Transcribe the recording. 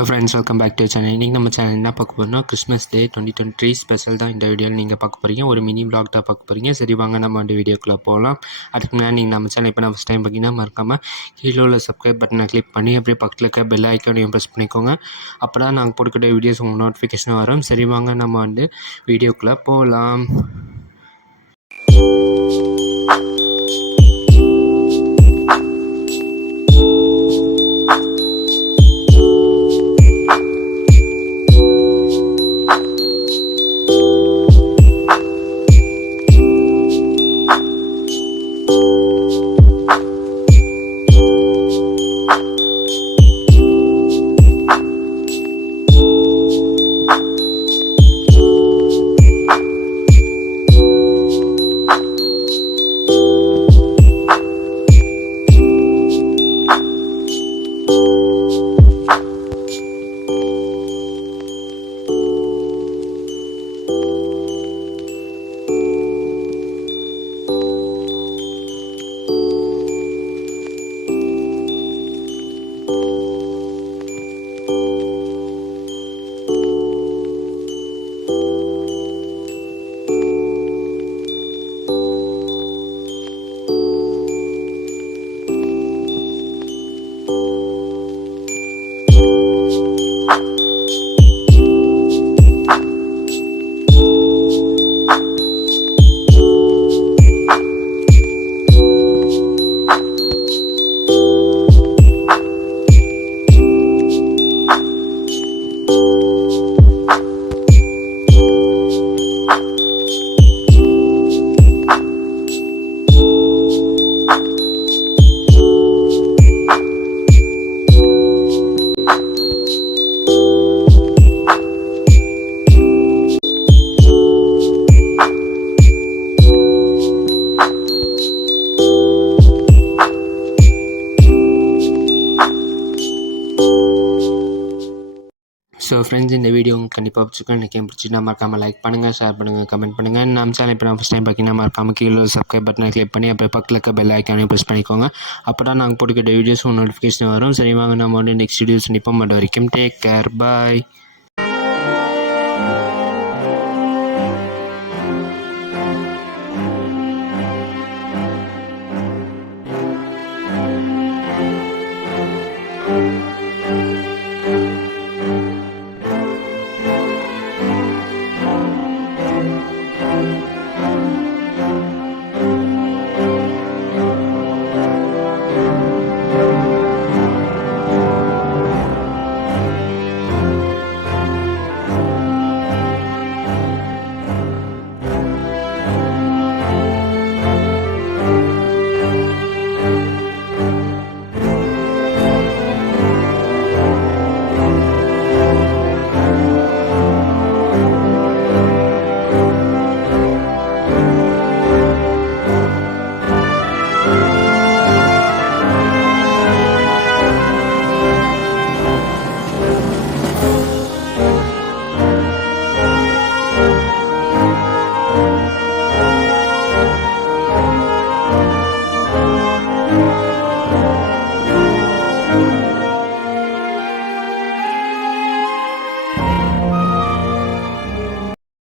Hello friends, welcome back to channel. இன்றைக்கி நம்ம channel என்ன பார்க்க போகிறோம்னா கிறிஸ்மஸ் டே 2023 ஸ்பெஷல் தான் இந்த வீடியோவில் நீங்கள் பார்க்க போகிறீங்க. ஒரு மினி விளாக் தான் பார்க்க போகிறீங்க. சரி வாங்க நம்ம வந்து வீடியோக்குள்ளே போகலாம். அதுக்கு முன்னாடி நீங்கள் நம்ம சேனல் இப்போ நான் ஃபஸ்ட் டைம் பார்த்தீங்கன்னா மறக்காமல் கீழே உள்ள சப்ஸ்கிரைப் பட்டனை கிளிக் பண்ணி அப்படியே பக்கத்தில் இருக்க பெல் ஐக்கானையும் ப்ரெஸ் பண்ணிக்கோங்க. அப்போ தான் நாங்கள் போட்டுக்கிட்ட வீடியோஸ் உங்களுக்கு நோட்டிஃபிகேஷன் வரும். சரி வாங்க நம்ம வந்து வீடியோக்குள்ளே போகலாம். ஸோ ஃப்ரெண்ட்ஸ், இந்த வீடியோ உங்களுக்கு கண்டிப்பாக பிடிச்சிருக்கும். இன்றைக்கி பிடிச்சினா மறக்காமல் லைக் பண்ணுங்கள், ஷேர் பண்ணுங்கள், கமெண்ட் பண்ணுங்கள். நம்ம சேனல் இப்போ நான் ஃபஸ்ட் டைம் பார்த்தீங்கன்னா மறக்காமல் கீழே சப்ஸ்கிரைப் பட்டனை கிளிக் பண்ணி அப்புறம் பக்கத்தில் இருக்க பெல் ஐக்கானையும் ப்ரெஸ் பண்ணிக்கோங்க. அப்போ தான் நாங்கள் போட்டுக்கிட்ட வீடியோஸும் நோட்டிஃபிகேஷன் வரும். சரி வாங்க நம்ம வந்து நெக்ஸ்ட் வீடியோஸ் நிற்போம். அது வரைக்கும் டேக் கேர், பாய்.